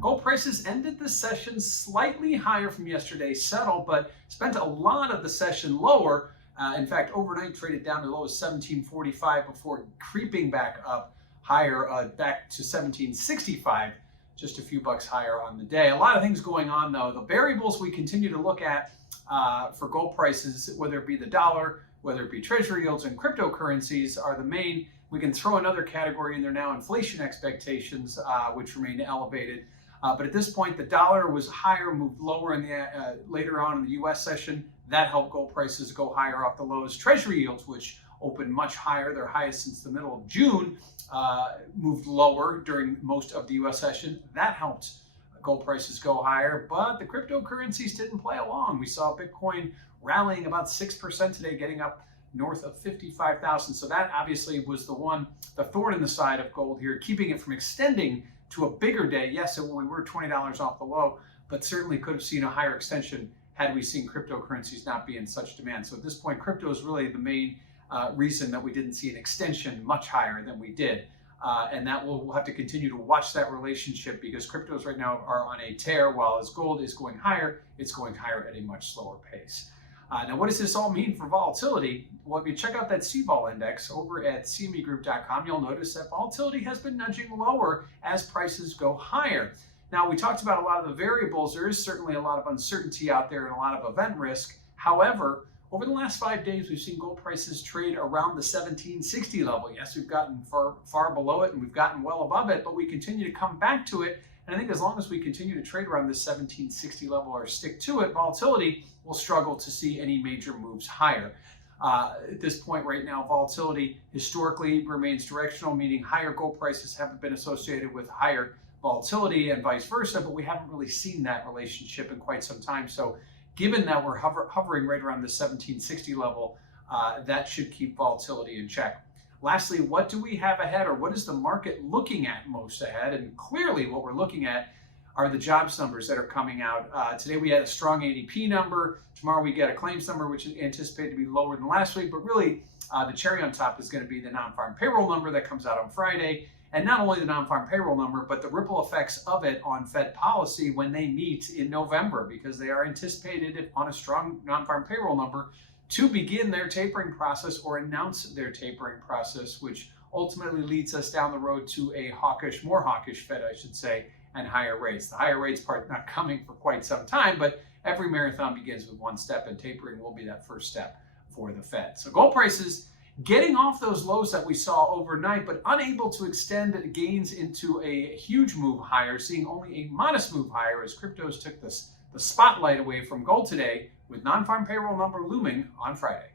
Gold prices ended the session slightly higher from yesterday's settle, but spent a lot of the session lower. In fact, overnight traded down to low as 1745 before creeping back up higher, back to 1765, just a few bucks higher on the day. A lot of things going on though. The variables we continue to look at for gold prices, whether it be the dollar, whether it be treasury yields and cryptocurrencies, are the main. We can throw another category in there now, inflation expectations, which remain elevated. But at this point, the dollar was higher, moved lower in the later on in the U.S. session. That helped gold prices go higher off the lows. Treasury yields, which opened much higher, their highest since the middle of June, moved lower during most of the U.S. session. That helped gold prices go higher, but the cryptocurrencies didn't play along. We saw Bitcoin rallying about 6% today, getting up north of 55,000. So that obviously was the thorn in the side of gold here, keeping it from extending to a bigger day. Yes, we were $20 off the low, but certainly could have seen a higher extension had we seen cryptocurrencies not be in such demand. So at this point, crypto is really the main reason that we didn't see an extension much higher than we did. And that we'll have to continue to watch that relationship, because cryptos right now are on a tear, while as gold is going higher, it's going higher at a much slower pace. Now, what does this all mean for volatility? Well, if you check out that CVOL index over at cmegroup.com, you'll notice that volatility has been nudging lower as prices go higher. Now, we talked about a lot of the variables. There is certainly a lot of uncertainty out there and a lot of event risk. However, over the last 5 days, we've seen gold prices trade around the 1760 level. Yes, we've gotten far below it and we've gotten well above it, but we continue to come back to it. And I think as long as we continue to trade around the 1760 level or stick to it, volatility will struggle to see any major moves higher. At this point right now, volatility historically remains directional, meaning higher gold prices haven't been associated with higher volatility and vice versa, but we haven't really seen that relationship in quite some time. So given that we're hovering right around the 1760 level, that should keep volatility in check. Lastly, what do we have ahead, or what is the market looking at most ahead? And clearly what we're looking at are the jobs numbers that are coming out. Today we had a strong ADP number. Tomorrow we get a claims number, which is anticipated to be lower than last week. But really, the cherry on top is going to be the non-farm payroll number that comes out on Friday. And not only the non-farm payroll number, but the ripple effects of it on Fed policy when they meet in November, because they are anticipated on a strong non-farm payroll number to begin their tapering process or announce their tapering process, which ultimately leads us down the road to a more hawkish Fed, I should say, and higher rates. The higher rates part not coming for quite some time, but every marathon begins with one step, and tapering will be that first step for the Fed. So gold prices getting off those lows that we saw overnight, but unable to extend gains into a huge move higher, seeing only a modest move higher as cryptos took the spotlight away from gold today, with non-farm payroll number looming on Friday.